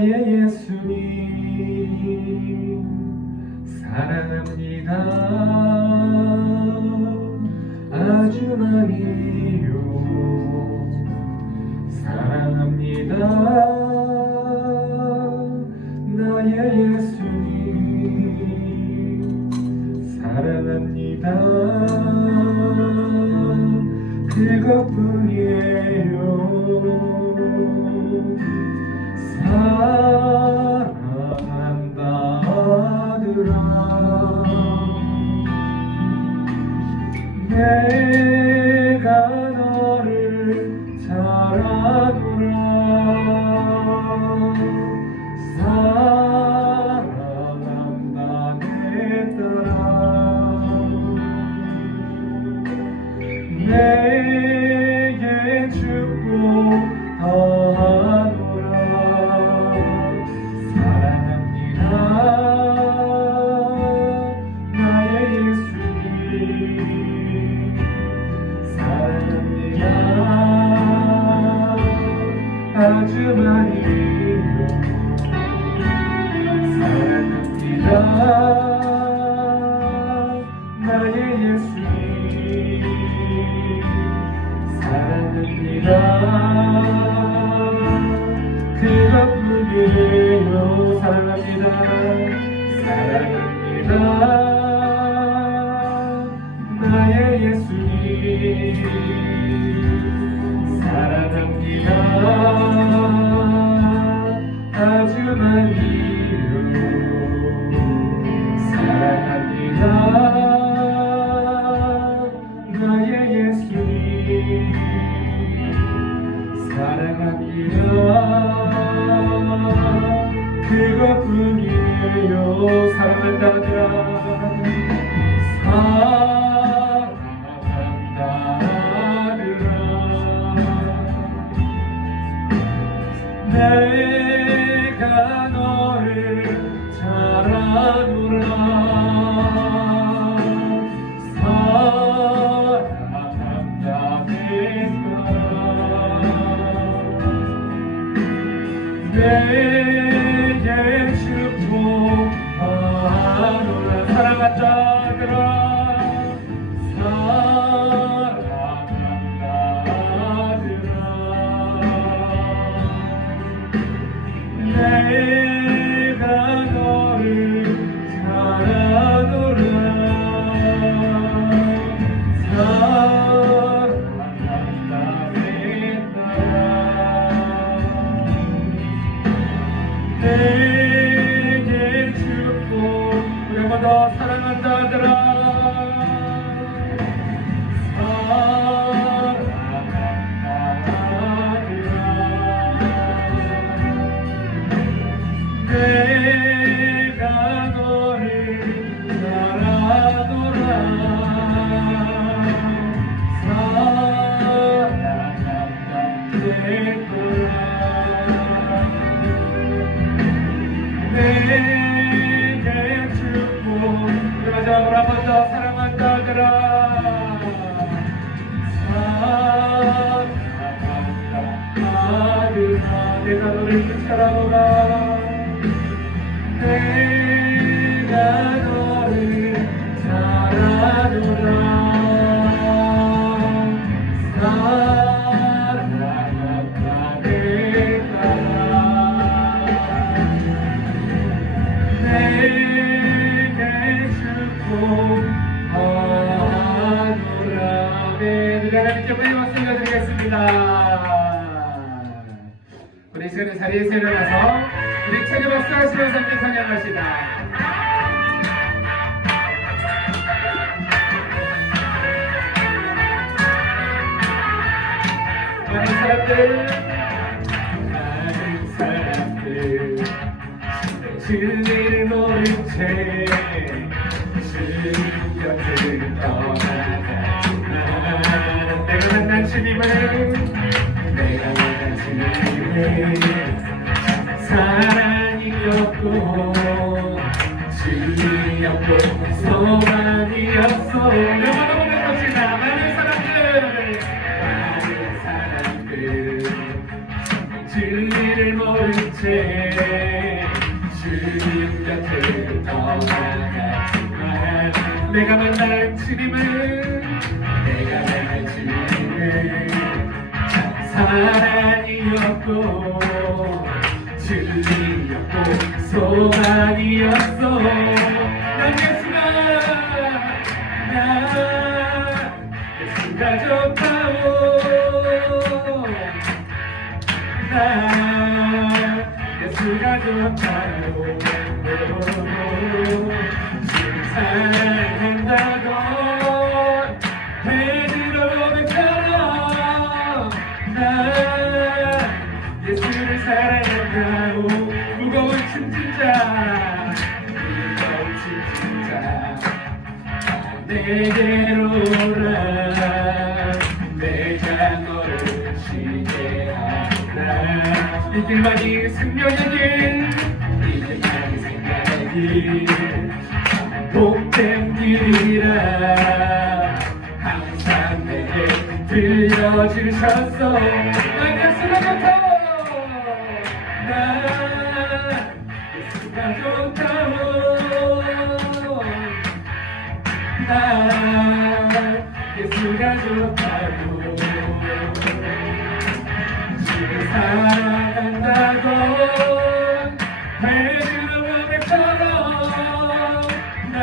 나의 예수님 사랑합니다. 아주 많이요 사랑합니다. 나의 예수님 사랑합니다. 그것뿐이에요. 사랑한다 아들아 내가 너를 잘 아노라. 사랑한다 내 딸아 내게 축복 더하노라. 사랑합니다. 나의 예수님 사랑합니다. 아주 많이요 사랑합니다. 나의 예수님 사랑합니다. 그것뿐이에요. 사랑합니다. 사랑합니다. 나의 예수님 사랑합니다. 아주 많이요 사랑합니다. 나의 예수님 사랑합니다. 그것뿐이에요. 사랑한다 아들아 사랑한다 아들아 내가 너를 잘 아노라. 사랑한다 내 내게 축복하노라. 사랑한다 아들아 사랑한다 아들아 내가 너를 잘 아노라. 사랑한다 내 딸아 내게 축복. 우리 한 번 더 사랑한다 아들아 사랑한다 아들아 내가 너를 잘 아노라. 사랑한다 내 딸아 내게 축복. 마지막으로 한 번 더 사랑한다 아들아 사랑한다 아들아 내가 너를 사랑하노라. 내가 너를 사랑하노라. 사랑한다 내 딸아 내게 축복하노라. 네, 우리 하나님께 많이 박수 드리겠습니다. 우리 시간에 자리에서 일어나서 우리 찬양 박수하시면서 함께 찬양합시다. 많은 사람들 진리를 모른 채 주님 곁을 떠나가. 내가 만난 주님은 내가 만난 주님은 사랑이었고 주님이었고 소망이었어. 영원한 것이다. 많은 사람들 진리를 모른 채 사랑이었고 진리였고 소망이었어. 난 예수가 예수가 좋다오. 나 예수가 좋다오. 사랑한다고 베드로처럼 나 예수를 사랑한다고. 무거운 짐진자 내게로 오라. 내가 너를 쉬게 하라. 이 길만이 생명의 길, 이 길만이 생명의 길, 복된 길이라 항상 내게 들려주셨어. 난 예수가 좋다고. 난 예수가 좋다고. 난 예수가 좋다고. 주를 사랑한다고 베드로처럼 난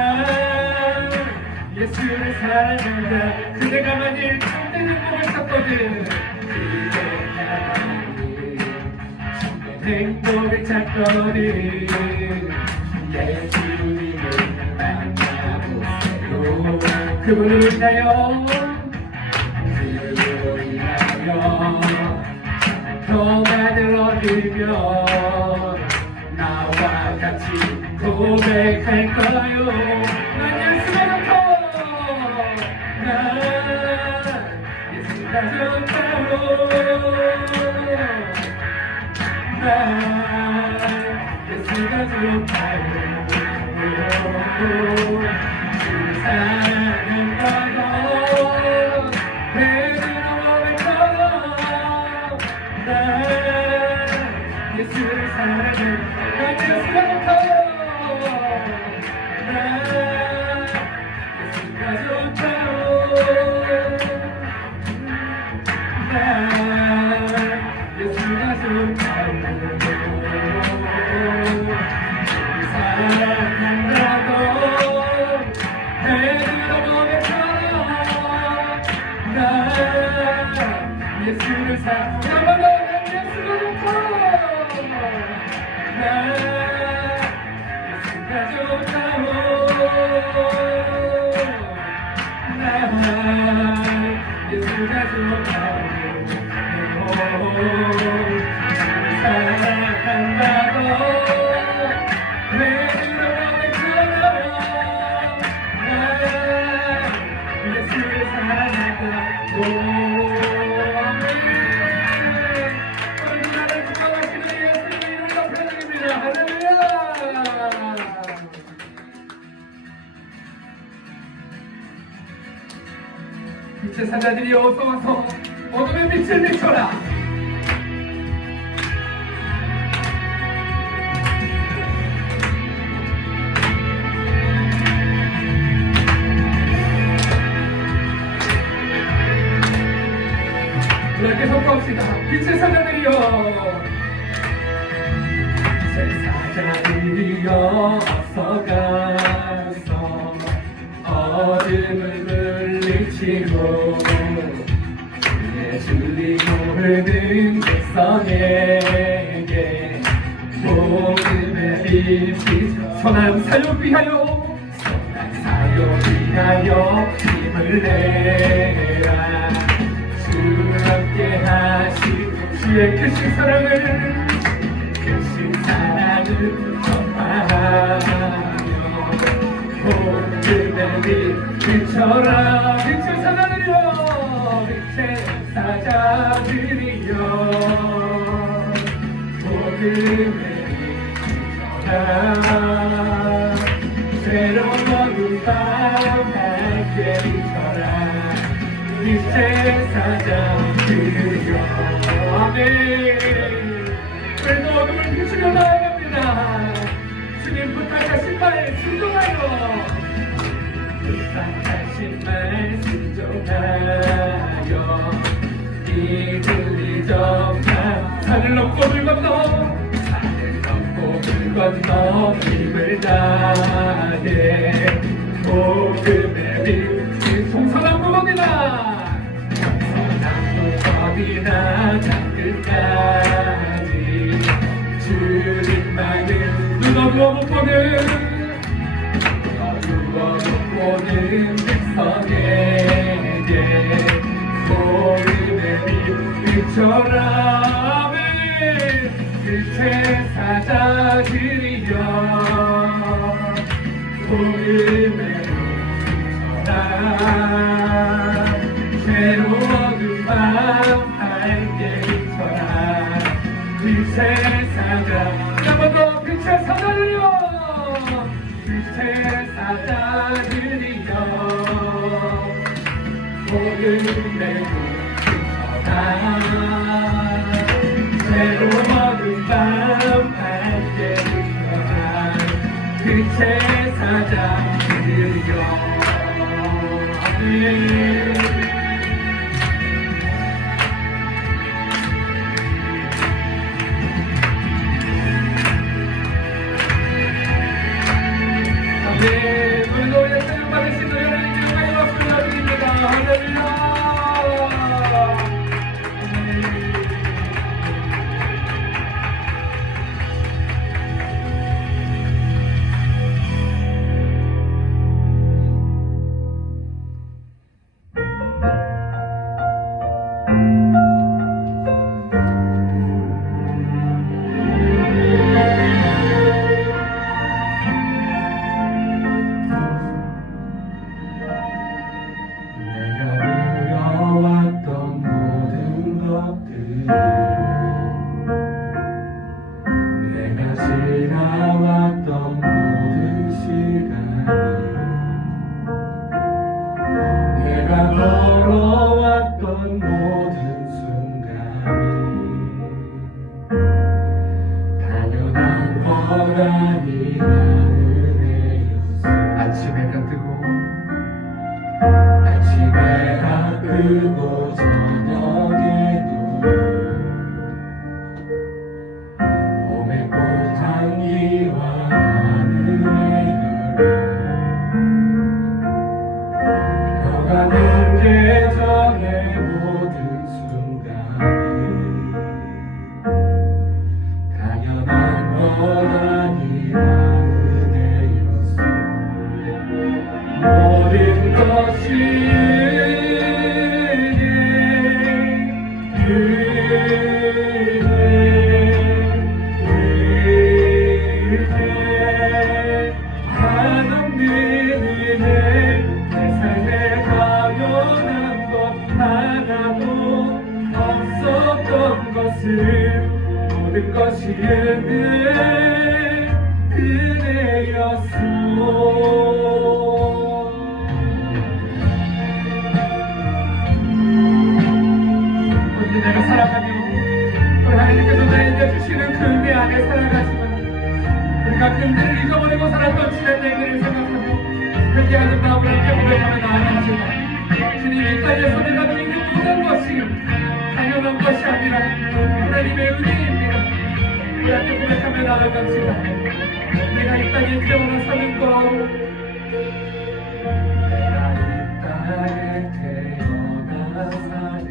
예수를 사랑한다. 그대가 만일 참되는 몸을 찾거든 그대가 만일 행복을 찾거든 예수님을 만나보세요. 그분을 위하여 더 많은 얻으며 나와 같이 고백할 거요. 난 예수가 좋고 난 예수가 좋다고. 난 예수가 좋다고. 주를 사랑한다고 베드로처럼 난 예수를 사랑해. 난 예수가 좋다고. 난 예수가 좋다고. 난 예수가 좋다고. 사랑한다고 베드로처럼 난 예수를 사랑한다고. 예수가 좋다고. 난 예수가 좋다고. 난 예수가 좋다고. 사랑한다고 베드로처럼 난 예수를 사랑한다고. 빛의 사자들이 어서와서 어둠의 빛을 비춰라. 우리 함께 선포합시다. 빛의 사자들이여, 빛의 사자들이여 어서 가서 어둠을 물리치고 주의 진리를 듣는 백성에게 복음의 빛이 선한 사역 위하여 힘을 내라. 주 함께 하시고 주의 크신 사랑을 전파하며 복음의 빛처럼 빛의 사자들이여, 빛의 사자들이여 복음의 빛처럼 새로운 어둠 밤 함께 비춰라. 빛의 사자들이여. 아멘. 오늘도 어둠을 비추며 나아갑니다. 주님 부탁하신 말 순종하여, 부탁하신 말 순종하여 이들 잊어 산을 넘고 물 건너 산을 넘고 물 건너 힘을 다해 복음의 빛 동서남북 어디나 동서남북 어디나 땅끝까지 주님만은 눈어두어 못 보는 백성에게 복음의 빛 비춰라 빛의 사자들이여 복음의 비춰라 새로운 밤 밝게 비춰라 빛의 사자 한 번 더 빛의 사자들이여 빛의 사자들이여 복음의 비춰라 새로운 밤 밝게 비춰라 빛의 사자들이여 아멘. 오늘도 예수님 받으신 노래를 주님의 박수를 드립니다. 할렐루야. 걸어왔던 모든 순간이 당연한 거라니 은혜였어. 아침에가 뜨고 저녁에도 봄의 꽃향기와 하늘의 별을 가는 계절의 모든 순간이 당연한 거라니 은혜였어. 모든 것이 한없는 은혜 내 삶에 당연한 것 하나도 없었던 것을 모든 것이 은혜였어. 내가 살아가며 우리 하나님께서 나에게 주시는 그 은혜 안에 살아가지만 우리가 그 은혜를 잊어버리고 살았던 지난 날들을 생각하며 회개하는 마음을 함께 고백하며 나아가시다. 주님 이 땅에서 내가 누리는 모든 것이 당연한 것이 아니라 하나님의 은혜입니다. 우리 함께 고백하며 나아갑시다. 내가 이 땅에 태어나 사는 것 내가 이 땅에 태어나 사는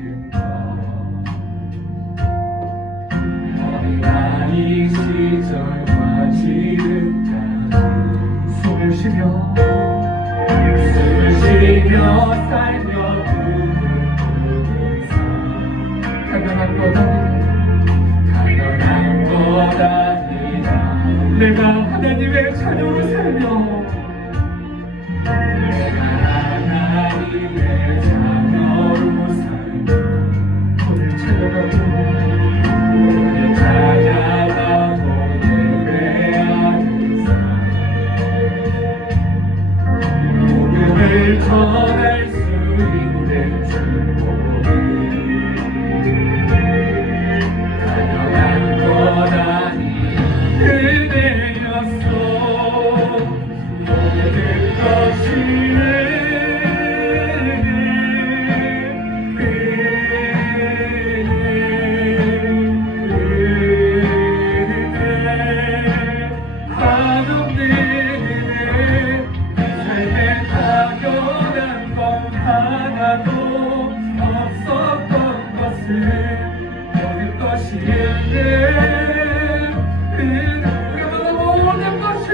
어린아이 시절과 지금까지 숨을 쉬며 살며 부른 모든 삶 당연한 것 아니라 내가 하나님의 자녀로 살며 내가 하나님의 자녀로 살며 오늘 찾아가고 전할 수 있는 축복이 당연한 것 아니 은혜였어. 모든 것이 은혜 모든 것이 은혜 우리가 모든 것이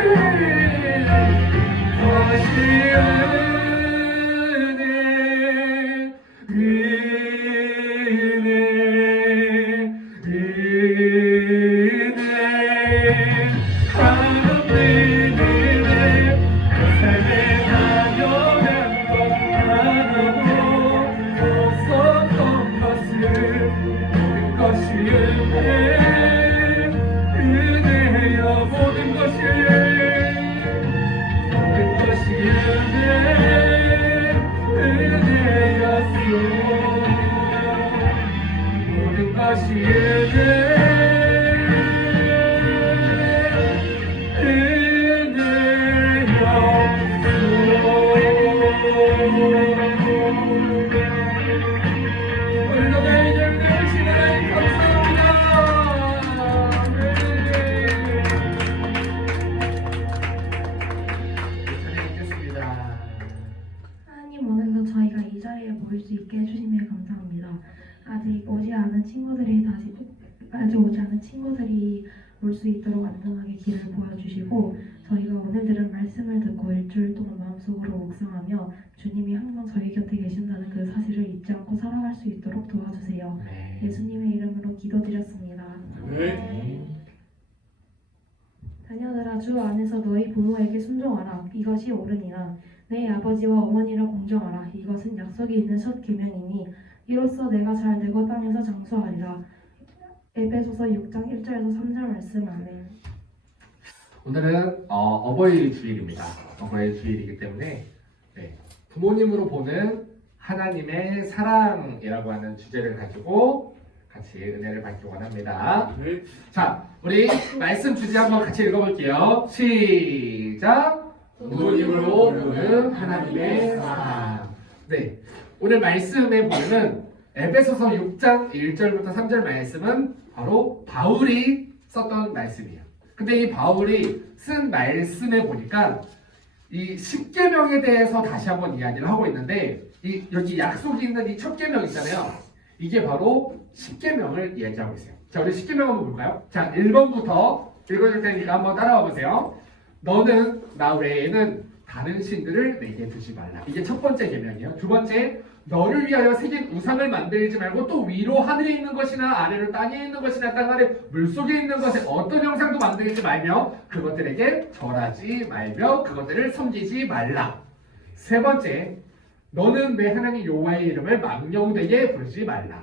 하나님, 오늘도 저희가 이 자리에 모일 수 있게 해주심에 감사합니다. 아직 오지 않은 친구들이 올 수 있도록 안전하게 길을 보여주시고, 저희가 오늘 들은 말씀을 듣고 일주일 동안 마음속으로 묵상하며 주님이 항상 저희 곁에 계신다는 그 사실을 잊지 않고 살아갈 수 있도록 도와주세요. 예수님의 이름으로 기도드렸습니다. 자녀들아, 주 안에서 너희 부모에게 순종하라. 이것이 옳으니라. 내 아버지와 어머니를 공경하라. 이것은 약속이 있는 첫 계명이니 이로써 내가 잘 되고 땅에서 장수하리라. 에베소서 6장 1절에서 3절 말씀. 아멘. 오늘은 어버이 주일입니다. 어버이 주일이기 때문에 부모님으로 보는 하나님의 사랑이라고 하는 주제를 가지고 같이 은혜를 받기 원합니다. 자, 우리 말씀 주제 한번 같이 읽어볼게요. 시작! 부모님으로 보는 하나님의 사랑. 네, 오늘 말씀에 보면은 에베소서 6장 1절부터 3절 말씀은 바로 바울이 썼던 말씀이에요. 근데 이 바울이 쓴 말씀에 보니까 이 십계명에 대해서 다시 한번 이야기를 하고 있는데, 여기 약속이 있는 이 첫 계명 있잖아요. 이게 바로 십계명을 이야기하고 있어요. 자, 우리 십계명 한번 볼까요? 자, 1번부터 읽어줄 테니까 한번 따라와 보세요. 너는 나 외에는 다른 신들을 내게 두지 말라. 이게 첫 번째 계명이에요. 두 번째, 너를 위하여 새긴 우상을 만들지 말고 또 위로 하늘에 있는 것이나 아래로 땅에 있는 것이나 땅 아래 물속에 있는 것에 어떤 형상도 만들지 말며 그것들에게 절하지 말며 그것들을 섬기지 말라. 세 번째, 너는 내 하나님 여호와의 이름을 망령되게 부르지 말라.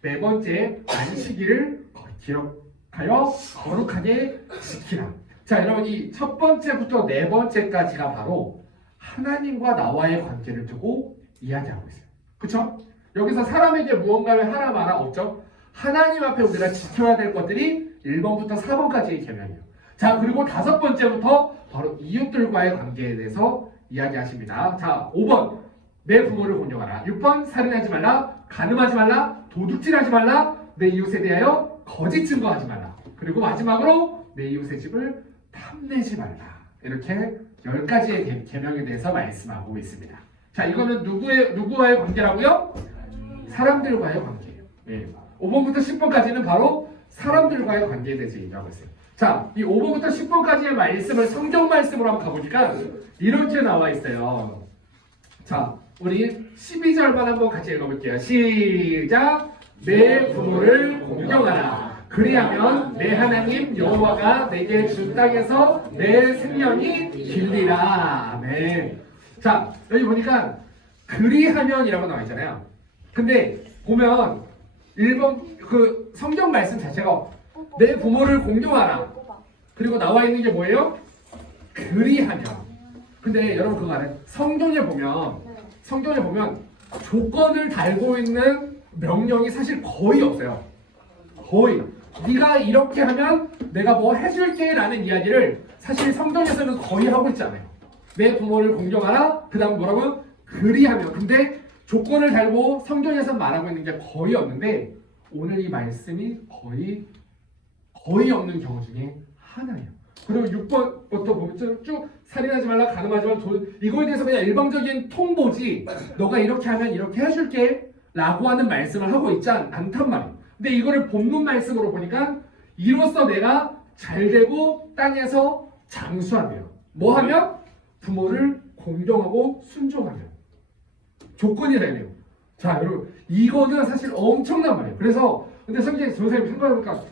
네 번째, 안식일을 기억하여 거룩하게 지키라. 자, 여러분, 이 첫 번째부터 네 번째까지가 바로 하나님과 나와의 관계를 두고 이야기하고 있어요. 그쵸? 여기서 사람에게 무언가를 하라 마라 없죠? 하나님 앞에 우리가 지켜야 될 것들이 1번부터 4번까지의 계명이에요. 자, 그리고 다섯 번째부터 바로 이웃들과의 관계에 대해서 이야기하십니다. 자, 5번, 내 부모를 공경하라. 6번, 살인하지 말라. 간음하지 말라. 도둑질하지 말라. 내 이웃에 대하여 거짓 증거하지 말라. 그리고 마지막으로 내 이웃의 집을 탐내지 말라. 이렇게 10가지의 계명에 대해서 말씀하고 있습니다. 자, 이거는 누구와의 관계라고요? 사람들과의 관계예요. 네. 5번부터 10번까지는 바로 사람들과의 관계에 대해서 얘기하고 있어요. 자, 이 5번부터 10번까지의 말씀을 성경 말씀으로 한번 가보니까 이렇게 나와 있어요. 자, 우리 12절만 한번 같이 읽어볼게요. 시작! 내 부모를 공경하라. 그리하면 내 하나님 여호와가 내게 준 땅에서 내 생명이 길리라. 네. 자, 여기 보니까 그리하면이라고 나와 있잖아요. 근데 보면 1번 그 성경 말씀 자체가 내 부모를 공경하라. 그리고 나와 있는 게 뭐예요? 그리하면. 근데 여러분 그거 알아요? 성경에 보면 조건을 달고 있는 명령이 사실 거의 없어요. 거의. 네가 이렇게 하면 내가 뭐 해줄게 라는 이야기를 사실 성경에서는 거의 하고 있지 않아요. 내 부모를 공경하라. 그 다음 뭐라고요? 그리하면. 근데 조건을 달고 성경에서 말하고 있는 게 거의 없는데 오늘 이 말씀이 거의 없는 경우 중에 하나예요. 그리고 6번부터 보면 쭉 살인하지 말라, 간음하지 말라, 이거에 대해서 그냥 일방적인 통보지. 너가 이렇게 하면 이렇게 해줄게 라고 하는 말씀을 하고 있지 않단 말이에요. 근데 이거를 본문 말씀으로 보니까 이로써 내가 잘되고 땅에서 장수하며 뭐 하면? 부모를 공경하고 순종하며 조건이래요. 자 여러분 이거는 사실 엄청난 말이에요. 그래서 근데 선생님 생각해보니까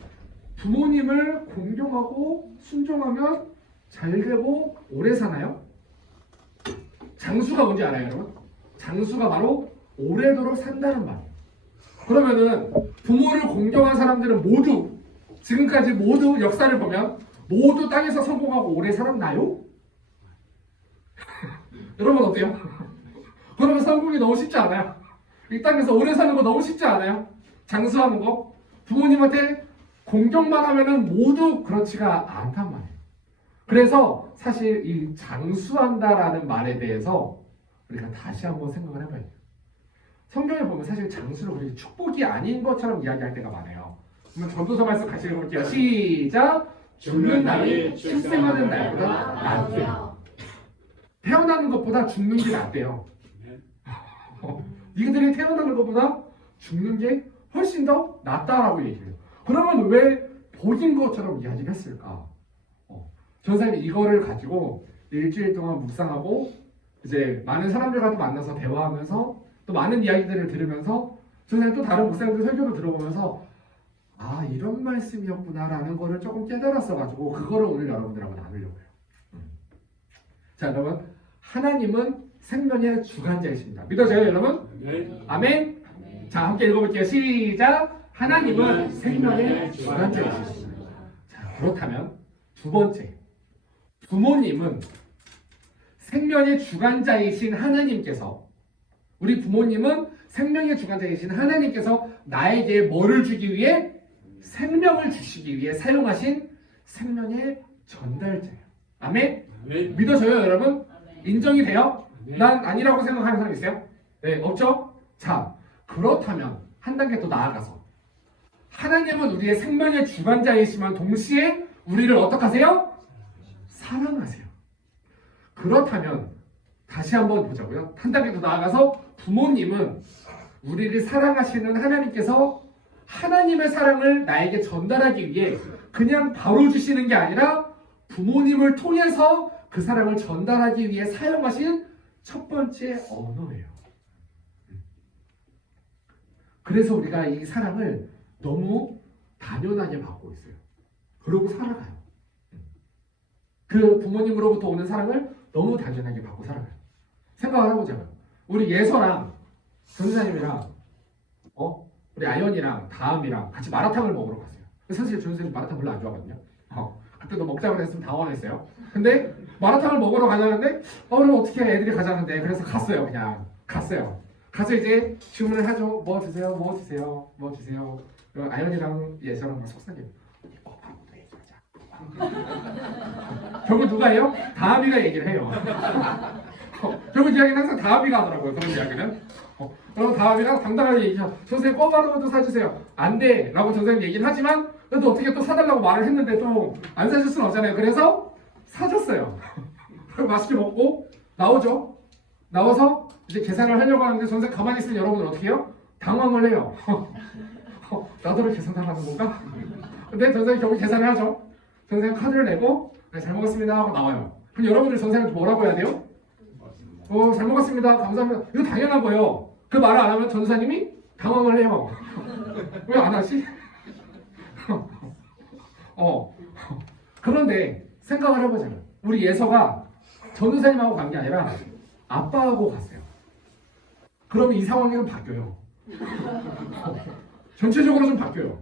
부모님을 공경하고 순종하면 잘되고 오래 사나요? 장수가 뭔지 알아요 여러분? 장수가 바로 오래도록 산다는 말이에요. 그러면은 부모를 공경한 사람들은 모두 지금까지 모두 역사를 보면 모두 땅에서 성공하고 오래 살았나요? 여러분 어때요? 그러면 성공이 너무 쉽지 않아요? 이 땅에서 오래 사는 거 너무 쉽지 않아요? 장수하는 거? 부모님한테 공경만 하면은 모두 그렇지가 않단 말이에요. 그래서 사실 이 장수한다라는 말에 대해서 우리가 다시 한번 생각을 해봐야 돼요. 성경에 보면 사실 장수를 우리 축복이 아닌 것처럼 이야기할 때가 많아요. 그러면 전도서 말씀 같이 읽어볼게요. 시작! 죽는 날이 출생하는 날보다 낫대요. 태어나는 것보다 죽는 게 낫대요. 이들이 태어나는 것보다 죽는 게 훨씬 더 낫다라고 얘기해요. 그러면 왜 복인 것처럼 이야기를 했을까? 전사님이 이거를 가지고 일주일 동안 묵상하고 이제 많은 사람들과도 만나서 대화하면서 또 많은 이야기들을 들으면서 전사님 또 다른 목사님들 설교도 들어보면서 아 이런 말씀이었구나라는 거를 조금 깨달았어가지고 그거를 오늘 여러분들하고 나누려고 해요. 자 여러분 하나님은 생명의 주관자이십니다. 믿어져요 여러분? 네. 아멘? 자 함께 읽어볼게요. 시작! 하나님은 생명의 주관자이십니다. 자 그렇다면 두 번째 부모님은 생명의 주관자이신 하나님께서 우리 부모님은 생명의 주관자이신 하나님께서 나에게 뭐를 주기 위해? 생명을 주시기 위해 사용하신 생명의 전달자예요. 아멘? 아멘. 믿어져요 여러분? 인정이 돼요? 네. 난 아니라고 생각하는 사람 있어요? 네 없죠? 자 그렇다면 한 단계 또 나아가서 하나님은 우리의 생명의 주관자이시지만 동시에 우리를 어떻게 하세요? 사랑하세요. 그렇다면 다시 한번 보자고요. 한 단계 더 나아가서 부모님은 우리를 사랑하시는 하나님께서 하나님의 사랑을 나에게 전달하기 위해 그냥 바로 주시는 게 아니라 부모님을 통해서 그 사랑을 전달하기 위해 사용하신 첫 번째 언어예요. 그래서 우리가 이 사랑을 너무 당연하게 받고 있어요. 그러고 살아가요. 그 부모님으로부터 오는 사랑을 너무 당연하게 받고 살아가요. 생각을 해보자고요. 우리 예서랑 전사님이랑 우리 아연이랑 다음이랑 같이 마라탕을 먹으러 갔어요. 사실 전사님 마라탕 별로 안 좋아하거든요. 그때도 먹자고 했으면 당황했어요. 근데 마라탕을 먹으러 가자는데 그럼 어떻게 애들이 가자는데 그래서 갔어요. 그냥 갔어요. 가서 이제 주문을 하죠. 뭐 드세요? 뭐 드세요? 뭐 드세요? 아연이랑 예서랑 막 속삭여요. 결국 누가 해요? 다음이가 얘기를 해요. 결국 이야기는 항상 다음이가 하더라고요. 그런 이야기는. 그럼 다음이랑 당당하게 얘기하죠. 선생님 껌바로도 사주세요. 안 돼 라고 선생님 얘기는 하지만 그래도 어떻게 또 사달라고 말을 했는데 또 안 사줄 수는 없잖아요. 그래서 사줬어요. 그리고 맛있게 먹고 나오죠. 나와서 이제 계산을 하려고 하는데 선생님 가만히 있으면 여러분은 어떻게 해요? 당황을 해요. 나더러 계산하라는 건가? 근데 선생님 결국 계산을 하죠. 선생님 카드를 내고 네, 잘 먹었습니다 하고 나와요. 그럼 여러분들 선생님한테 뭐라고 해야 돼요? 잘 먹었습니다. 감사합니다. 이거 당연한 거예요. 그 말을 안 하면 전도사님이 당황을 해요. 왜 안 하지? 그런데 생각을 해보자면 우리 예서가 전도사님하고 간 게 아니라 아빠하고 갔어요. 그러면 이 상황이 바뀌어요. 전체적으로 좀 바뀌어요.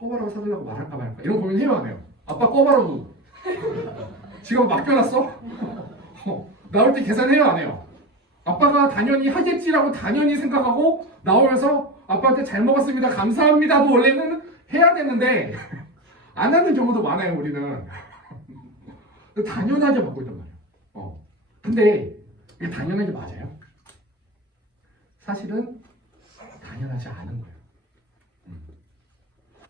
꺼바라고 사달라고 말할까 말까 이런 고민 해요 안 해요? 아빠 꺼바라고 지금 맡겨놨어? 나올 때 계산해요 안 해요? 아빠가 당연히 하겠지라고 당연히 생각하고 나오면서 아빠한테 잘 먹었습니다 감사합니다도 원래는 해야 되는데 안 하는 경우도 많아요 우리는. 당연하게 받고 있단 말이에요. 근데 이게 당연하게 맞아요? 사실은 당연하지 않은 거예요.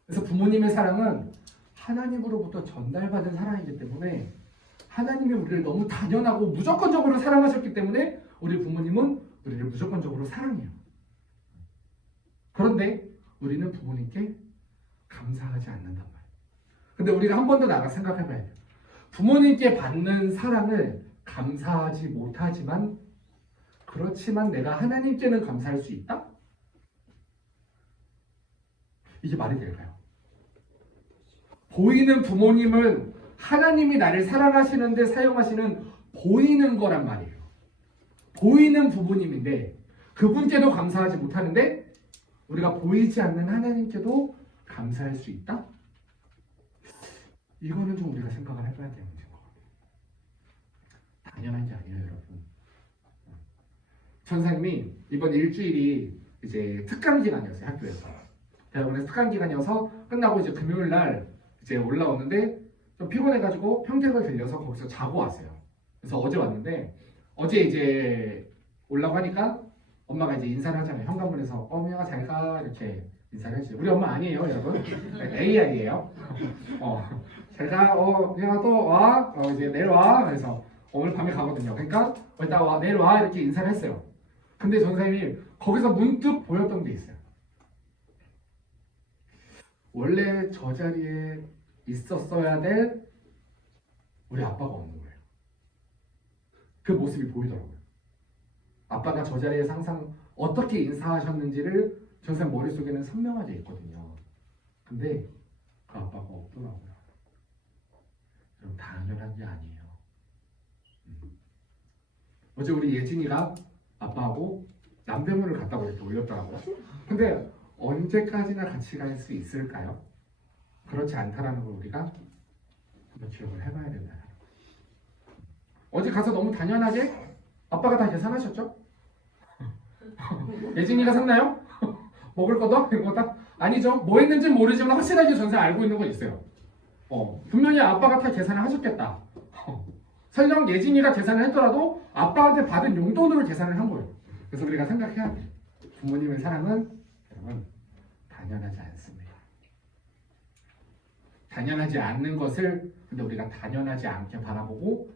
그래서 부모님의 사랑은 하나님으로부터 전달받은 사랑이기 때문에 하나님이 우리를 너무 당연하고 무조건적으로 사랑하셨기 때문에 우리 부모님은 우리를 무조건적으로 사랑해요. 그런데 우리는 부모님께 감사하지 않는단 말이에요. 근데 우리가 한 번 더 나가 생각해봐야 돼요. 부모님께 받는 사랑을 감사하지 못하지만 그렇지만 내가 하나님께는 감사할 수 있다? 이게 말이 될까요? 보이는 부모님은 하나님이 나를 사랑하시는데 사용하시는 보이는 거란 말이에요. 보이는 부모님인데 그분께도 감사하지 못하는데 우리가 보이지 않는 하나님께도 감사할 수 있다? 이거는 좀 우리가 생각을 해봐야 되는 문제인 것 같아요. 당연한 게 아니에요, 여러분. 전사님이 이번 일주일이 이제 특강 기간이었어요, 학교에서. 대학원에서 특강 기간이어서 끝나고 이제 금요일 날 이제 올라오는데 좀 피곤해가지고 평택을 들려서 거기서 자고 왔어요. 그래서 어제 왔는데 어제 이제 올라고 하니까 엄마가 이제 인사를 하잖아요. 현관문에서 민영아 잘 가 이렇게 인사를 해주세요. 우리 엄마 아니에요, 여러분. AI예요. 잘 가. 민영아 또 와. 이제 내일 와. 그래서 오늘 밤에 가거든요. 그러니까 이따 와, 내일 와 이렇게 인사를 했어요. 근데 전사님이 거기서 문득 보였던 게 있어요. 원래 저 자리에 있었어야 될 우리 아빠가 없는 거예요. 그 모습이 보이더라고요. 아빠가 저 자리에서 항상 어떻게 인사하셨는지를 전사님 머릿속에는 선명하게 있거든요. 근데 그 아빠가 없더라고요. 그럼 당연한 게 아니에요. 어제 우리 예진이가 아빠하고 남대문을 갔다고 이렇게 올렸더라고요. 근데 언제까지나 같이 갈 수 있을까요? 그렇지 않다라는 걸 우리가 한번 기억을 해봐야 된다. 어제 가서 너무 당연하게 아빠가 다 계산하셨죠? 예진이가 샀나요? 먹을 거도? 이런 거 다? 아니죠. 뭐 했는지는 모르지만 확실하게 전세 알고 있는 건 있어요. 분명히 아빠가 다 계산을 하셨겠다. 설령 예진이가 계산을 했더라도 아빠한테 받은 용돈으로 계산을 한 거예요. 그래서 우리가 생각해야 돼요. 부모님의 사랑은 여러분 당연하지 않습니다. 당연하지 않는 것을 근데 우리가 당연하지 않게 바라보고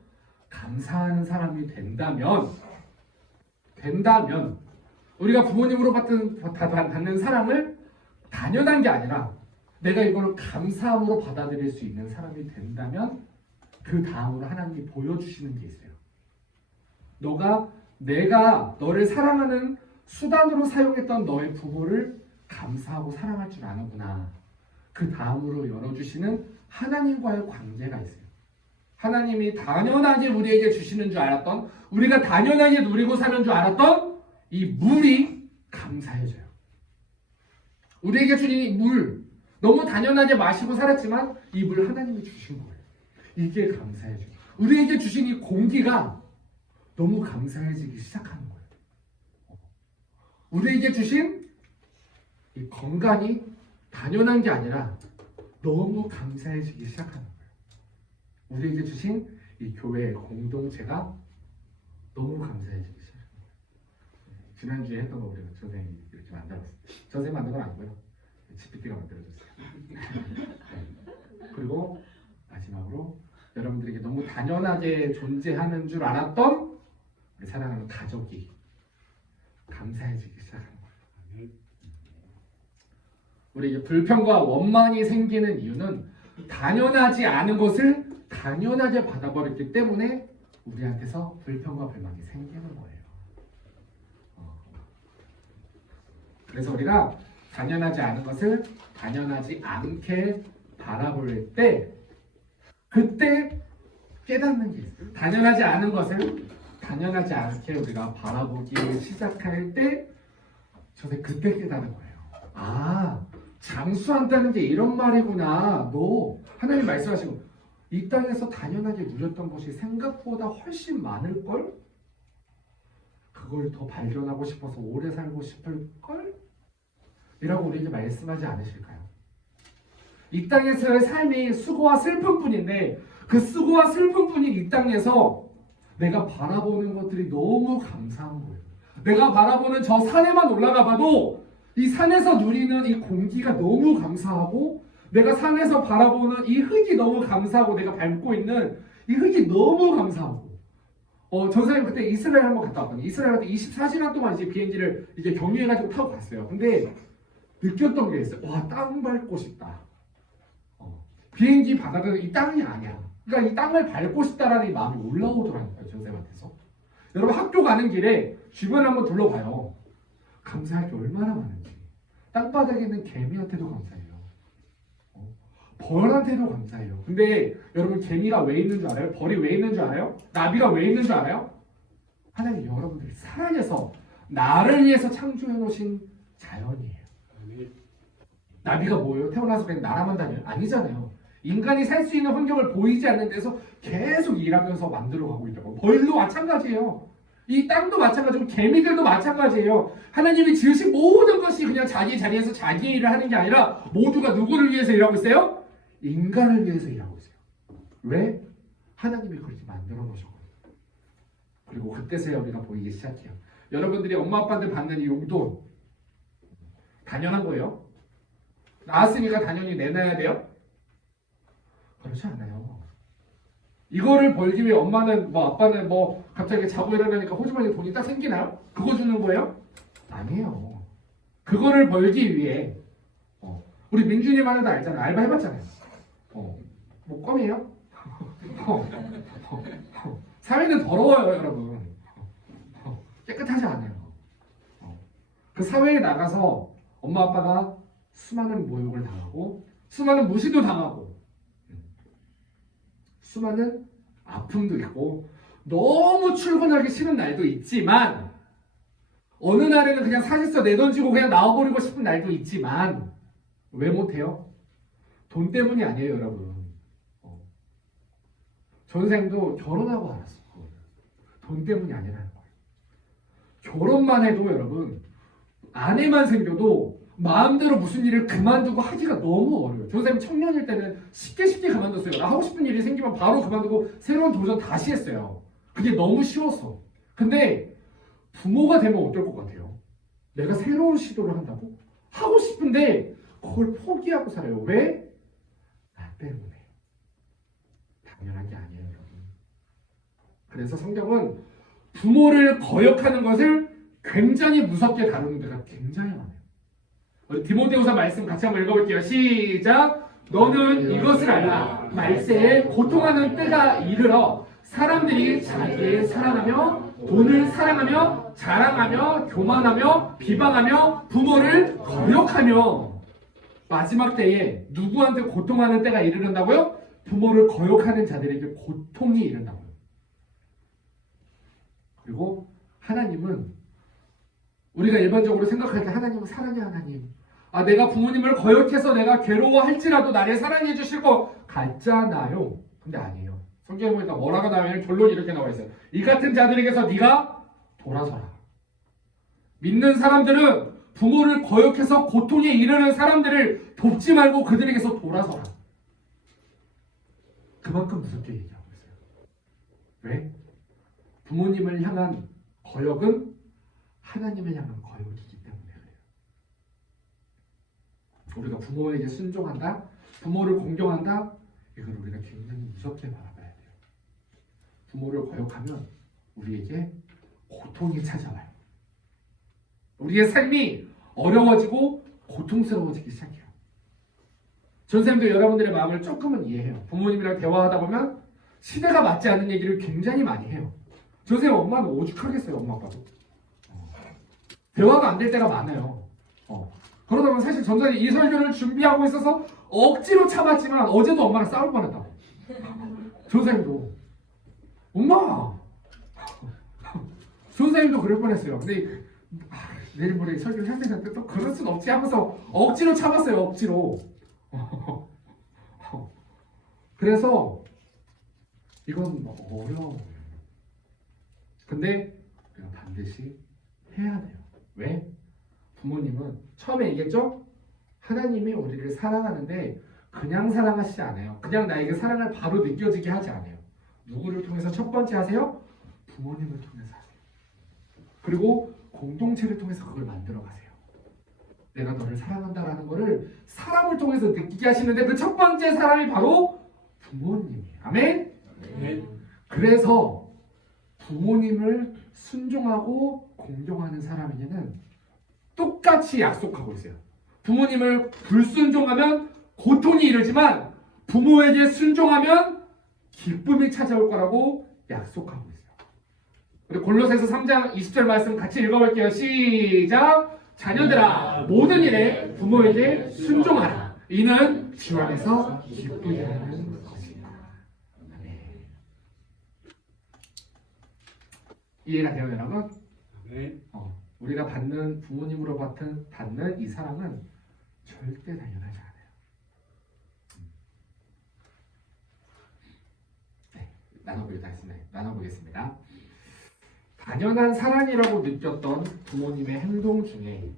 감사하는 사람이 된다면 우리가 부모님으로 받는 사랑을 당연한 게 아니라 내가 이걸 감사함으로 받아들일 수 있는 사람이 된다면 그 다음으로 하나님이 보여주시는 게 있어요. 내가 너를 사랑하는 수단으로 사용했던 너의 부모를 감사하고 사랑할 줄 아는구나. 그 다음으로 열어주시는 하나님과의 관계가 있어요. 하나님이 당연하게 우리에게 주시는 줄 알았던, 우리가 당연하게 누리고 사는 줄 알았던 이 물이 감사해져요. 우리에게 주신 이 물, 너무 당연하게 마시고 살았지만 이 물 하나님이 주신 거예요. 이게 감사해져요. 우리에게 주신 이 공기가 너무 감사해지기 시작하는 거예요. 우리에게 주신 이 건강이 당연한 게 아니라 너무 감사해지기 시작하는 거예요. 우리에게 주신 이 교회의 공동체가 너무 감사해지기 시작하는 거예요. 지난주에 했던 거 우리가 선생님이 이렇게 만들었어요. 선생님 만든 건 아니고요. GPT가 만들어줬어요. 네. 그리고 마지막으로 여러분들에게 너무 당연하게 존재하는 줄 알았던 우리 사랑하는 가족이 감사해지기 시작하는 거예요. 우리에게 불평과 원망이 생기는 이유는 당연하지 않은 것을 당연하게 받아버렸기 때문에 우리한테서 불평과 불만이 생기는 거예요. 그래서 우리가 당연하지 않은 것을 당연하지 않게 바라볼 때 그때 깨닫는 게 있어요. 당연하지 않은 것을 당연하지 않게 우리가 바라보기 시작할 때 저는 그때 깨닫는 거예요. 장수한다는 게 이런 말이구나. 너 하나님 말씀하시고 이 땅에서 당연하게 누렸던 것이 생각보다 훨씬 많을걸? 그걸 더 발견하고 싶어서 오래 살고 싶을걸? 이라고 우리에게 말씀하지 않으실까요? 이 땅에서의 삶이 수고와 슬픔뿐인데 그 수고와 슬픔뿐인 이 땅에서 내가 바라보는 것들이 너무 감사한 거예요. 내가 바라보는 저 산에만 올라가 봐도 이 산에서 누리는 이 공기가 너무 감사하고 내가 산에서 바라보는 이 흙이 너무 감사하고 내가 밟고 있는 이 흙이 너무 감사하고 전사님 그때 이스라엘 한번 갔다 왔거든요. 이스라엘 갈 때 24시간 동안 이제 비행기를 이제 경유해가지고 타고 갔어요. 근데 느꼈던 게 있어요. 와, 땅 밟고 싶다. 비행기 바닥은 이 땅이 아니야. 그러니까 이 땅을 밟고 싶다라는 이 마음이 올라오더라고요. 조셉한테서. 여러분 학교 가는 길에 주변 한번 둘러봐요. 감사할 게 얼마나 많은지. 땅바닥에 있는 개미한테도 감사해요. 벌한테도 감사해요. 근데 여러분 개미가 왜 있는 줄 알아요? 벌이 왜 있는 줄 알아요? 나비가 왜 있는 줄 알아요? 하나님 여러분들을 사랑해서 나를 위해서 창조해 놓으신 자연이에요. 나비가 뭐예요? 태어나서 그냥 날아만 다녀요? 아니잖아요. 인간이 살 수 있는 환경을 보이지 않는 데서 계속 일하면서 만들어가고 있다고. 벌도 마찬가지예요. 이 땅도 마찬가지고 개미들도 마찬가지예요. 하나님이 지으신 모든 것이 그냥 자기 자리에서 자기 일을 하는 게 아니라 모두가 누구를 위해서 일하고 있어요? 인간을 위해서 일하고 있어요. 왜? 하나님이 그렇게 만들어 놓으셨거든요. 그리고 그때서야 우리가 보이기 시작해요. 여러분들이 엄마 아빠한테 받는 이 용돈 당연한 거예요? 나왔으니까 당연히 내놔야 돼요? 그렇지 않아요. 이거를 벌기 위해 엄마는 뭐 아빠는 뭐 갑자기 자고 일어나니까 호주머니에 돈이 딱 생기나요? 그거 주는 거예요? 아니에요. 그거를 벌기 위해 우리 민준이만 해도 알잖아요. 알바 해봤잖아요. 뭐 껌이에요? 사회는 더러워요, 여러분. 깨끗하지 않아요. 그 사회에 나가서 엄마 아빠가 수많은 모욕을 당하고 수많은 무시도 당하고 수많은 아픔도 있고 너무 출근하기 싫은 날도 있지만 어느 날에는 그냥 사실서 내던지고 그냥 나와버리고 싶은 날도 있지만 왜 못해요? 돈 때문이 아니에요, 여러분. 전생도 결혼하고 알았어. 돈 때문이 아니라는 거예요. 결혼만 해도 여러분 아내만 생겨도 마음대로 무슨 일을 그만두고 하기가 너무 어려워요. 조쌤 청년일 때는 쉽게 그만뒀어요. 나 하고 싶은 일이 생기면 바로 그만두고 새로운 도전 다시 했어요. 그게 너무 쉬웠어. 근데 부모가 되면 어떨 것 같아요? 내가 새로운 시도를 한다고? 하고 싶은데 그걸 포기하고 살아요. 왜? 나 때문에. 당연한 게 아니에요, 여러분. 그래서 성경은 부모를 거역하는 것을 굉장히 무섭게 다루는 데가 굉장히 많아요. 우리 디모데후서 말씀 같이 한번 읽어볼게요. 시작. 너는 이것을 알라. 말세에 고통하는 때가 이르러 사람들이 자기를 사랑하며 돈을 사랑하며 자랑하며 교만하며 비방하며 부모를 거역하며 마지막 때에 누구한테 고통하는 때가 이르른다고요? 부모를 거역하는 자들에게 고통이 이른다고요. 그리고 하나님은 우리가 일반적으로 생각할 때 하나님은 사랑의 하나님. 내가 부모님을 거역해서 내가 괴로워할지라도 나를 사랑해 주실 것 같잖아요. 근데 아니에요. 성경에 보니까 뭐라고 나오면 결론이 이렇게 나와 있어요. 이 같은 자들에게서 네가 돌아서라. 믿는 사람들은 부모를 거역해서 고통에 이르는 사람들을 돕지 말고 그들에게서 돌아서라. 그만큼 무섭게 얘기하고 있어요. 왜? 부모님을 향한 거역은 하나님을 향한 거역이기 때문에 그래요. 우리가 부모에게 순종한다, 부모를 공경한다, 이걸 우리가 굉장히 무섭게 바라봐야 돼요. 부모를 거역하면 우리에게 고통이 찾아와요. 우리의 삶이 어려워지고 고통스러워지기 시작해요. 전쌤도 여러분들의 마음을 조금은 이해해요. 부모님이랑 대화하다 보면 시대가 맞지 않는 얘기를 굉장히 많이 해요. 전쌤 엄마는 오죽하겠어요, 엄마 아빠도. 대화가 안 될 때가 많아요. 그러다 보면 사실 전전에 이 설교를 준비하고 있어서 억지로 참았지만 어제도 엄마랑 싸울 뻔했다고. 전쌤도 엄마! 전쌤도 그럴 뻔했어요. 근데 내일 모레 설교를 해야 되는데 또 그럴 순 없지 하면서 억지로 참았어요. 억지로. 그래서 이건 어려워요. 근데 우리가 반드시 해야 돼요. 왜? 부모님은 처음에 얘기했죠? 하나님이 우리를 사랑하는데 그냥 사랑하시지 않아요. 그냥 나에게 사랑을 바로 느껴지게 하지 않아요. 누구를 통해서 첫 번째 하세요? 부모님을 통해서 하세요. 그리고 공동체를 통해서 그걸 만들어 가세요. 내가 너를 사랑한다라는 거를 사람을 통해서 느끼게 하시는데 그 첫 번째 사람이 바로 부모님이에요. 아멘? 그래서 부모님을 순종하고 공경하는 사람에게는 똑같이 약속하고 있어요. 부모님을 불순종하면 고통이 이르지만 부모에게 순종하면 기쁨이 찾아올 거라고 약속하고 있어요. 우리 골로새서 3장 20절 말씀 같이 읽어볼게요. 시작! 자녀들아 모든 일에 부모에게 순종하라. 이는 주 안에서 기쁘게 하는 것이다. 아멘. 이해가 돼요, 여러분? 우리가 받는 부모님으로 받는 이 사랑은 절대 당연하지 않아요. 네, 나눠보겠습니다. 당연한 사랑이라고 느꼈던 부모님의 행동 중에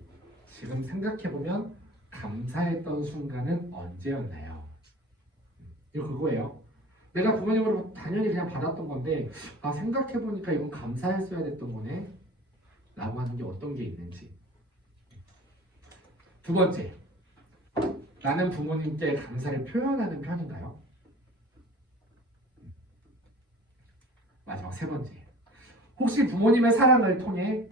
지금 생각해보면 감사했던 순간은 언제였나요? 이거 그거예요. 내가 부모님으로 당연히 그냥 받았던 건데 생각해보니까 이건 감사했어야 됐던 거네 라고 하는 게 어떤 게 있는지. 두 번째, 나는 부모님께 감사를 표현하는 편인가요? 마지막 세 번째, 혹시 부모님의 사랑을 통해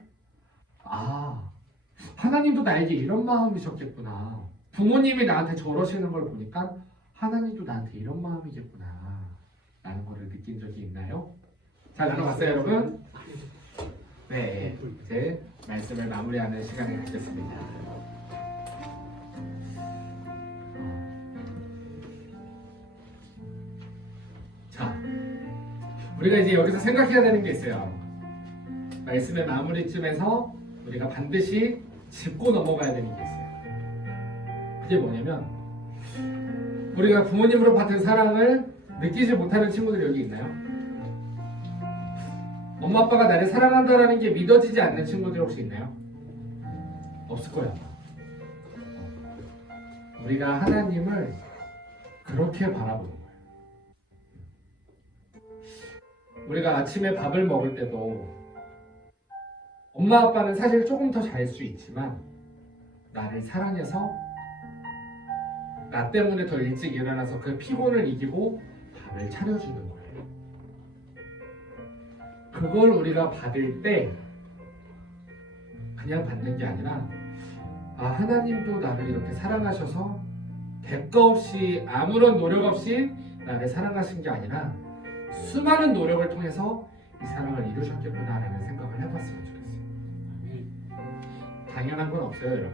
하나님도 나에게 이런 마음이셨겠구나, 부모님이 나한테 저러시는 걸 보니까 하나님도 나한테 이런 마음이겠구나 라는 거를 느낀 적이 있나요? 잘 나눠봤어요, 여러분? 네, 이제 말씀을 마무리하는 시간을 갖겠습니다. 자, 우리가 이제 여기서 생각해야 되는 게 있어요. 말씀의 마무리쯤에서 우리가 반드시 짚고 넘어가야 되는 게 있어요. 그게 뭐냐면, 우리가 부모님으로 받은 사랑을 느끼지 못하는 친구들이 여기 있나요? 엄마 아빠가 나를 사랑한다라는 게 믿어지지 않는 친구들 혹시 있나요? 없을 거예요. 우리가 하나님을 그렇게 바라보는 거예요. 우리가 아침에 밥을 먹을 때도 엄마 아빠는 사실 조금 더 잘 수 있지만 나를 사랑해서 나 때문에 더 일찍 일어나서 그 피곤을 이기고 밥을 차려주는 거예요. 그걸 우리가 받을 때 그냥 받는 게 아니라 하나님도 나를 이렇게 사랑하셔서 대가 없이 아무런 노력 없이 나를 사랑하신 게 아니라 수많은 노력을 통해서 이 사랑을 이루셨겠구나라는 생각을 해봤으면 좋겠어요. 당연한 건 없어요, 여러분.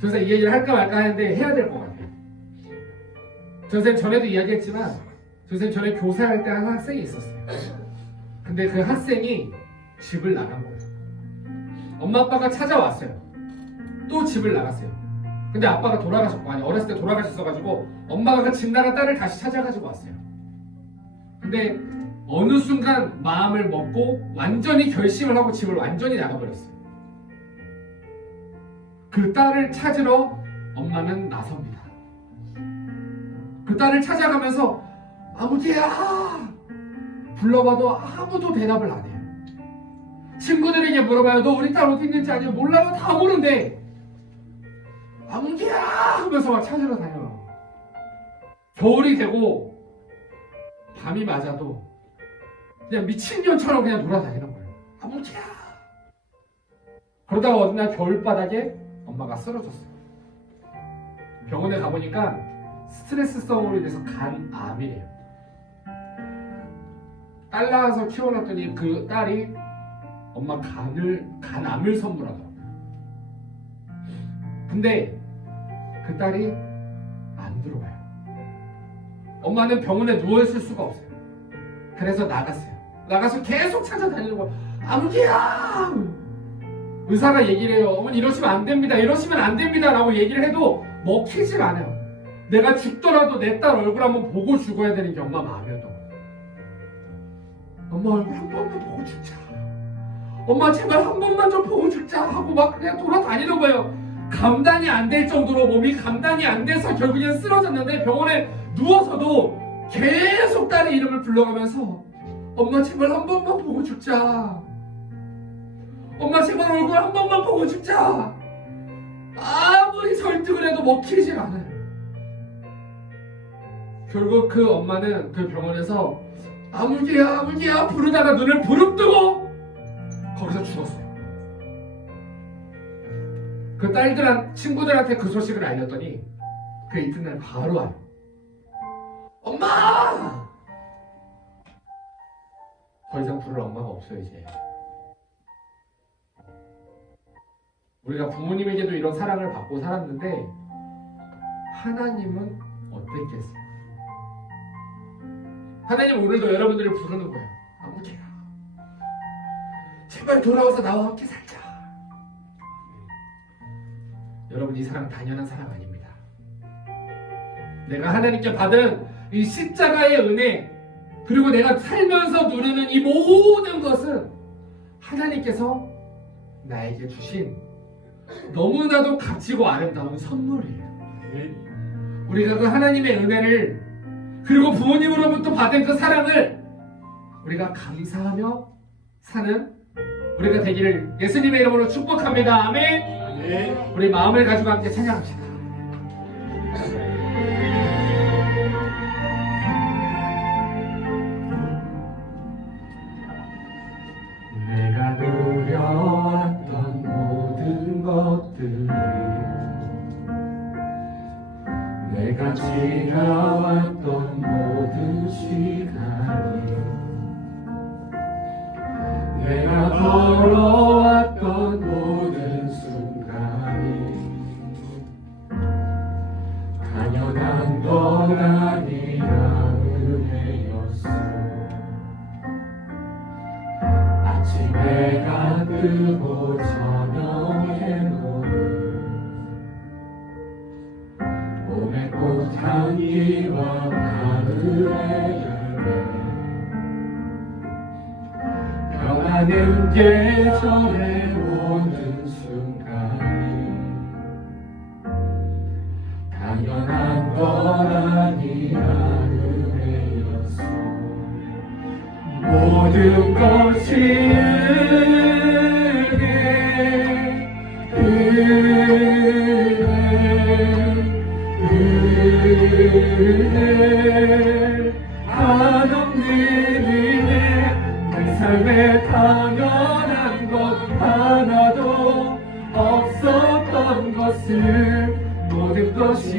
선생님 이 얘기를 할까 말까 하는데 해야 될 것 같아요. 선생님 전에도 이야기했지만 선생님 전에 교사할 때 한 학생이 있었어요. 근데 그 학생이 집을 나간 거예요. 엄마 아빠가 찾아왔어요. 또 집을 나갔어요. 근데 아빠가 돌아가셨고, 어렸을 때 돌아가셨어가지고 엄마가 그 집 나간 딸을 다시 찾아가지고 왔어요. 근데 어느 순간 마음을 먹고 완전히 결심을 하고 집을 완전히 나가버렸어요. 그 딸을 찾으러 엄마는 나섭니다. 그 딸을 찾아가면서 아무개야 불러봐도 아무도 대답을 안 해요. 친구들에게 물어봐요. 너 우리 딸 어디 있는지 아니요? 몰라요. 다 모른대. 아무개야 하면서 막 찾으러 다녀요. 겨울이 되고 밤이 맞아도 그냥 미친년처럼 그냥 돌아다니는 거예요. 아무개야. 그러다가 어느 날 겨울바닥에 엄마가 쓰러졌어요. 병원에 가보니까 스트레스성으로 인해서 간암이래요. 딸 낳아서 키워놨더니 그 딸이 엄마 간암을 선물하더라고요. 근데 그 딸이 안 들어가요. 엄마는 병원에 누워있을 수가 없어요. 그래서 나갔어요. 나가서 계속 찾아다니는 거예요. 아무개야! 의사가 얘기를 해요. 어머니 이러시면 안 됩니다. 이러시면 안 됩니다. 라고 얘기를 해도 먹히질 않아요. 내가 죽더라도 내 딸 얼굴 한번 보고 죽어야 되는 게 엄마 마음이었던 거예요. 엄마 얼굴 한 번만 보고 죽자. 엄마 제발 한 번만 좀 보고 죽자 하고 막 그냥 돌아다니는 거예요. 감당이 안 될 정도로 몸이 감당이 안 돼서 결국엔 쓰러졌는데 병원에 누워서도 계속 딸의 이름을 불러가면서 엄마 제발 한 번만 보고 죽자. 엄마 제발 얼굴 한 번만 보고 죽자. 아무리 설득을 해도 먹히질 않아요. 결국 그 엄마는 그 병원에서 아물기야 부르다가 눈을 부릅뜨고 거기서 죽었어요. 그 친구들한테 그 소식을 알렸더니 그 이튿날 바로 와요. 엄마! 더 이상 부를 엄마가 없어요 이제. 우리가 부모님에게도 이런 사랑을 받고 살았는데 하나님은 어땠겠어요? 하나님 오늘도 여러분들을 부르는 거예요. 아무개야 제발 돌아와서 나와 함께 살자. 여러분 이 사랑 당연한 사랑 아닙니다. 내가 하나님께 받은 이 십자가의 은혜 그리고 내가 살면서 누리는 이 모든 것은 하나님께서 나에게 주신 너무나도 값지고 아름다운 선물이에요. 우리가 그 하나님의 은혜를 그리고 부모님으로부터 받은 그 사랑을 우리가 감사하며 사는 우리가 되기를 예수님의 이름으로 축복합니다. 아멘. 우리 마음을 가지고 함께 찬양합시다. 내가 누려왔던 모든 것들이 내가 지나왔던 모든 시간이 내가 걸어왔던 모든 순간이 당연한 건 아니라 은혜였어. 아침해가 뜨고 저녁에 봄의 꽃향기와 가을의 열매 변하는 계절에 오는 순간이 당연한 건 아니라 은혜였어. 모든 것이 은혜 한없는 은혜 내 삶에 당연한 것 하나도 없었던 것을 모든 것이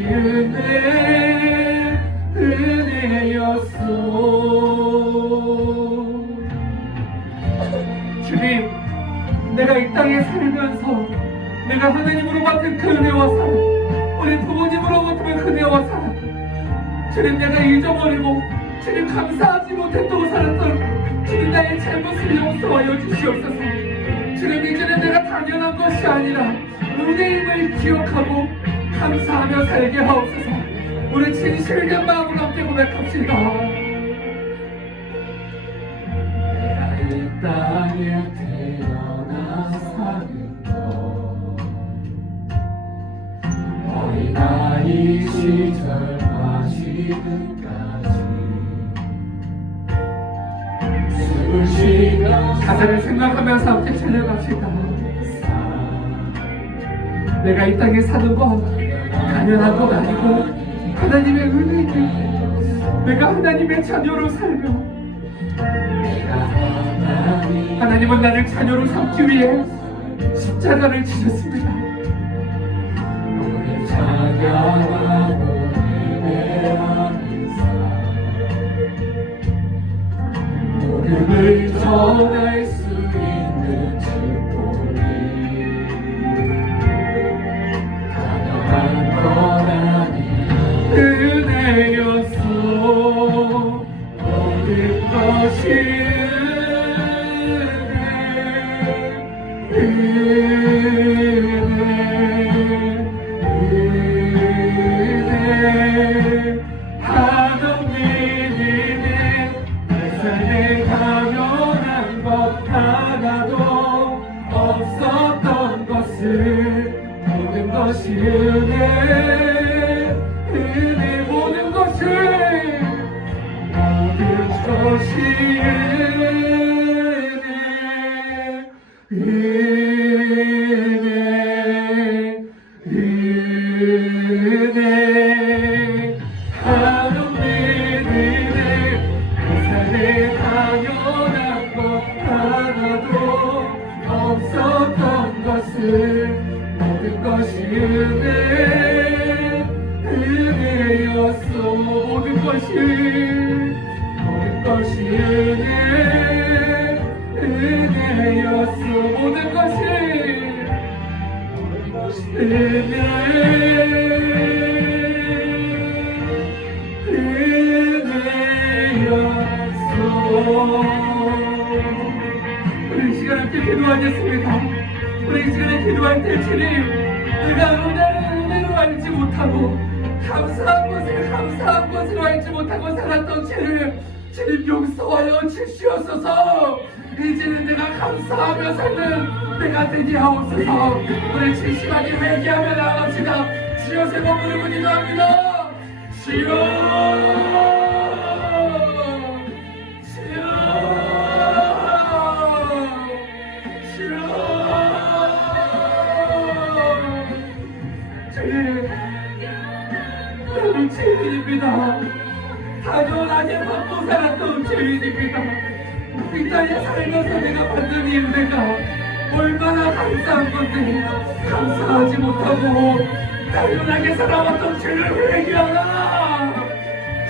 은혜였어. 주님, 내가 이 땅에 살면서 내가 하나님으로 받은 그 은혜와 사랑 우리 부모님으로 받은 그 은혜와 사랑 주님 내가 잊어버리고 주님 감사하지 못했다고 살았던 주님 나의 잘못을 용서하여 주시옵소서. 주님 이제는 내가 당연한 것이 아니라 은혜임을 기억하고 감사하며 살게 하옵소서. 우리 진실된 마음으로 함께 고백합시다. 내가 이 땅에 태어나 사는 것 어린아이 시절과 지금까지 숨을 쉬며 가사를 생각하면서 함께 찬양합시다. 내가 이 땅에 사는 건 당연한 것 아니고 하나님의 은혜이고 내가 하나님의 자녀로 살며 하나님은 나를 자녀로 삼기 위해 십자가를 지셨습니다. 오늘 찬양하고 예배하는 삶 복음을 전할 수 있는 축복이 당연한 것 아니 은혜였어. 모든 것이 한없는 은혜 내 삶에 당연한 것 하나도 없었던 것을 모든 것이 은혜 모든 것을 모든 것이 은혜 한없는 은혜 내 삶에 당연한 것 하나도 없었던 것을 모든 것이 은혜였어. 모든 것이 은혜였어. 모든 것이 은혜였어. 우리 이 시간에 함께 기도하겠습니다. 우리 이 시간에 기도할 때 주님, 우리가 은혜로 알지 못하고 감사한 것으로 알지 못하고 살았던 죄를 주님 용서하여 주시옵소서. 이제는 내가 감사하며 사는 내가 되게 하옵소서. 우리 진심하게 회개하며 나아갑시다. 주여 세 번 부르고 기도합니다. 주여, 주여, 주여. 주님, 나는 죄인입니다. 당연하게 받고 살았던 죄인입니다. 이 땅에 살면서 내가 받는 이 은혜가 얼마나 감사한 건데 감사하지 못하고 당연하게 살아왔던 죄를 회개하라.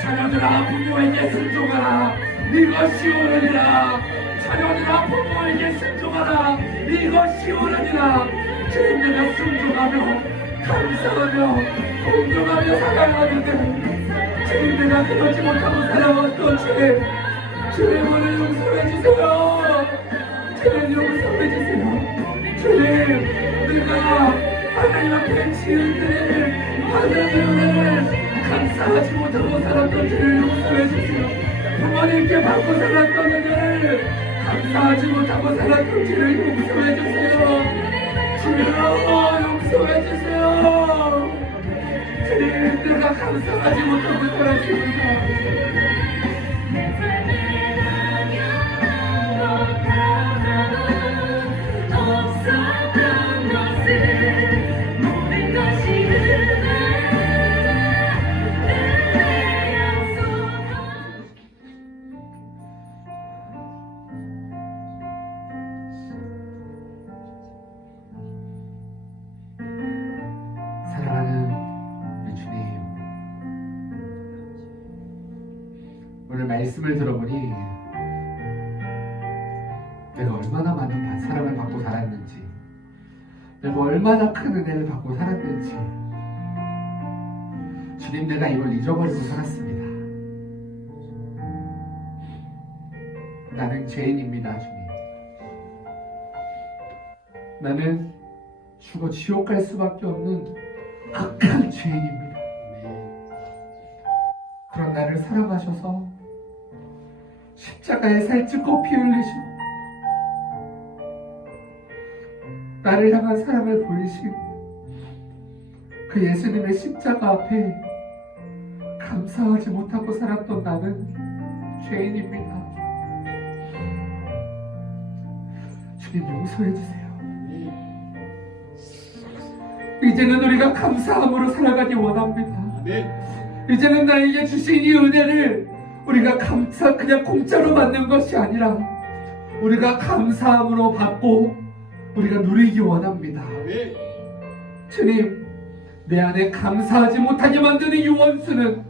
자녀들아, 부모에게 순종하라. 이것이 옳으니라. 자녀들아, 부모에게 순종하라. 이것이 옳으니라. 주님, 내가 순종하며 감사하며 공경하며 살아가는데 주님, 내가 그러지 못하고 살아왔던 죄 주님을 용서해 주세요. 주님, 용서해 주세요. 주님, 내가 하나님 앞에 지은 은혜를 받은 은혜를 감사하지 못하고 살았던 죄를 용서해 주세요. 부모님께 받고 살았던 은혜를 감사하지 못하고 살았던 죄를 용서해 주세요. 주님, 용서해 주세요. 주님, 내가 감사하지 못하고 살았습니다. 오늘 말씀을 들어보니 내가 얼마나 많은 사랑을 받고 살았는지, 내가 얼마나 큰 은혜를 받고 살았는지, 주님, 내가 이걸 잊어버리고 살았습니다. 나는 죄인입니다, 주님. 나는 죽어 지옥 갈 수밖에 없는 악한 죄인입니다. 그런 나를 사랑하셔서 십자가에 살찌고 피 흘리시고 나를 향한 사랑을 보이신 그 예수님의 십자가 앞에 감사하지 못하고 살았던 나는 죄인입니다. 주님, 용서해 주세요. 이제는 우리가 감사함으로 살아가기 원합니다. 이제는 나에게 주신 이 은혜를 우리가 그냥 공짜로 받는 것이 아니라 우리가 감사함으로 받고 우리가 누리기 원합니다. 주님, 내 안에 감사하지 못하게 만드는 이 원수는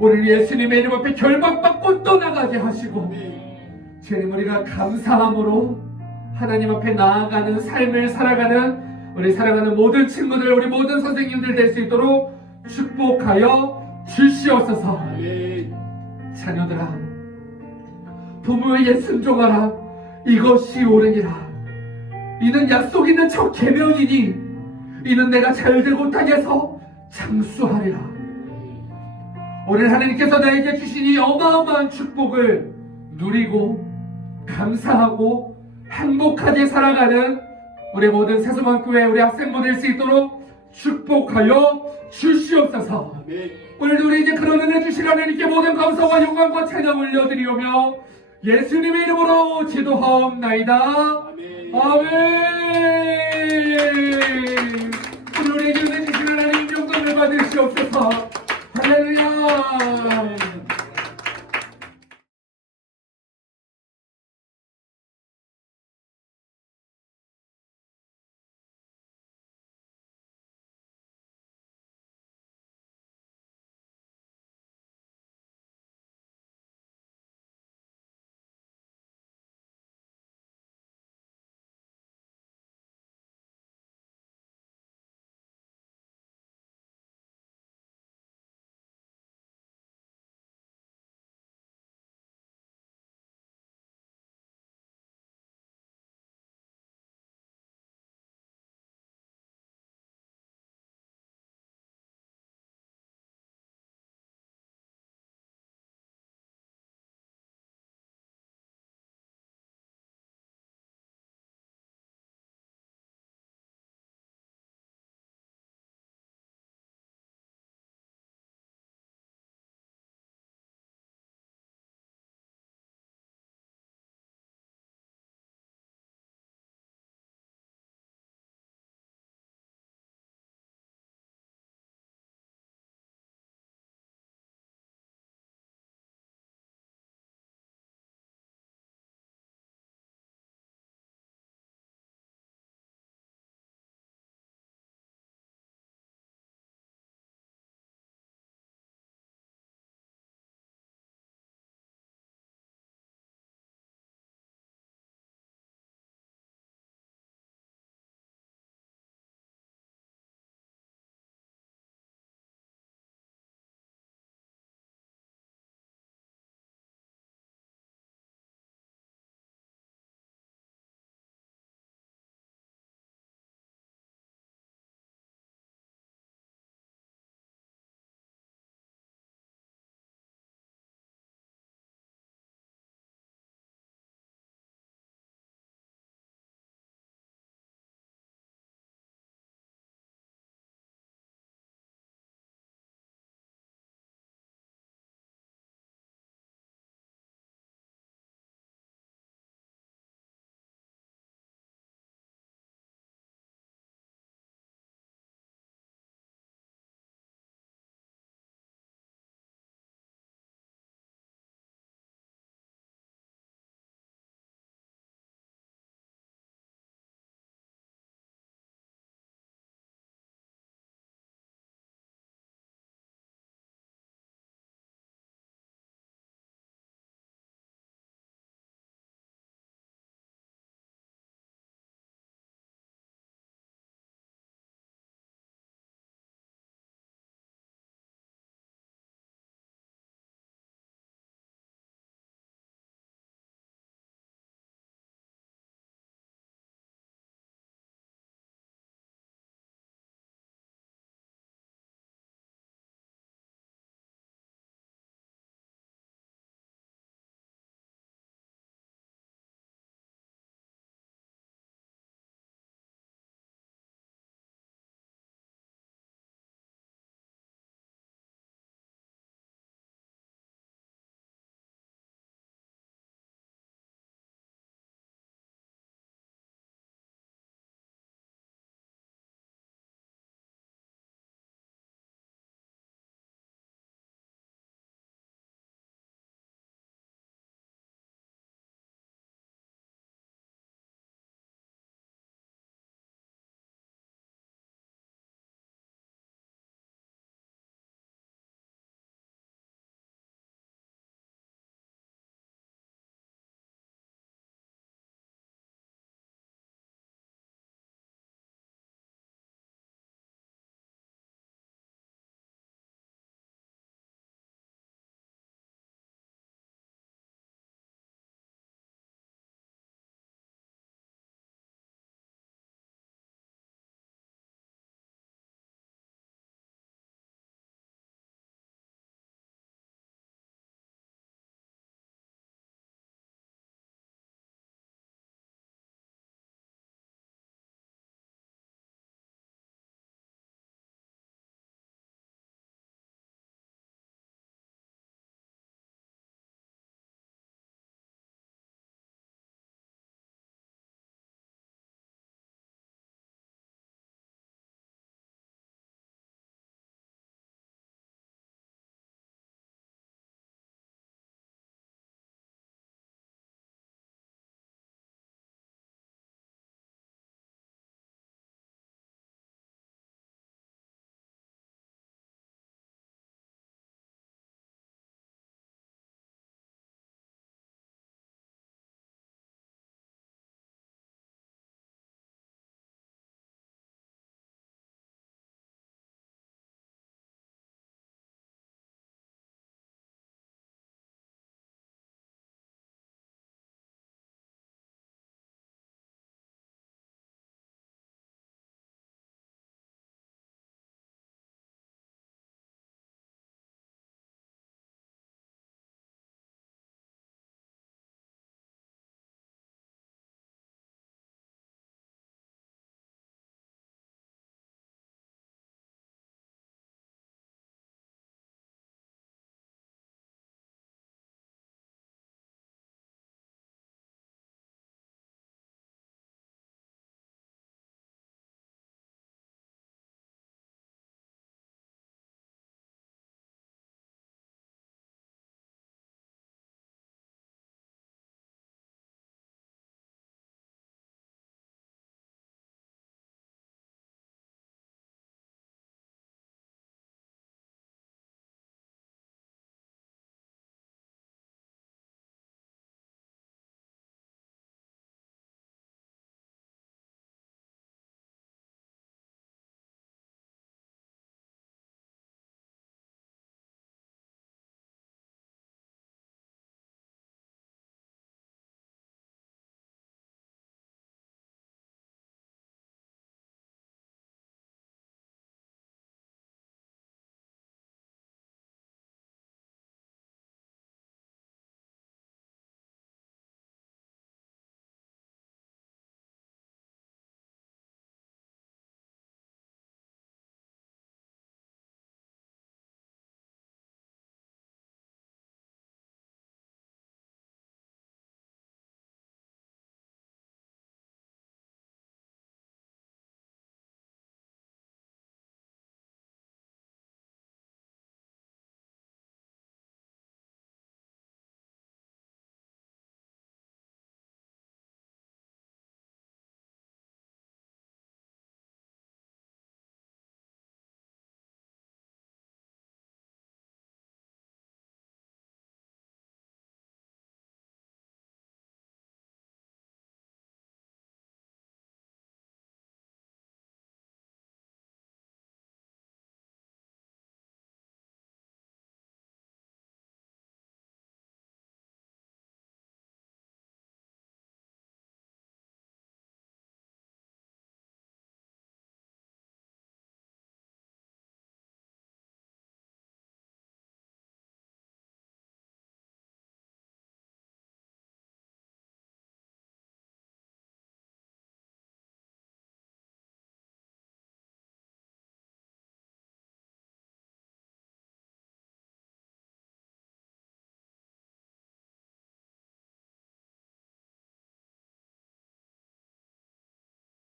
오늘 예수님의 이름 앞에 결박받고 떠나가게 하시고, 주님, 우리가 감사함으로 하나님 앞에 나아가는 삶을 살아가는 우리 사랑하는 모든 친구들, 우리 모든 선생님들 될 수 있도록 축복하여 주시옵소서. 자녀들아, 부모에게 순종하라. 이것이 옳으니라. 이는 약속 있는 첫 계명이니 이는 내가 잘되고 땅에서 장수하리라. 오늘 하나님께서 나에게 주신 이 어마어마한 축복을 누리고 감사하고 행복하게 살아가는 우리 모든 세수만교회 우리 학생부 될 수 있도록 축복하여 주시옵소서. 오늘도 우리 이제 그런 은혜 주신 하나님께 모든 감사와 영광과 찬양 올려드리오며 예수님의 이름으로 기도하옵나이다. 아멘.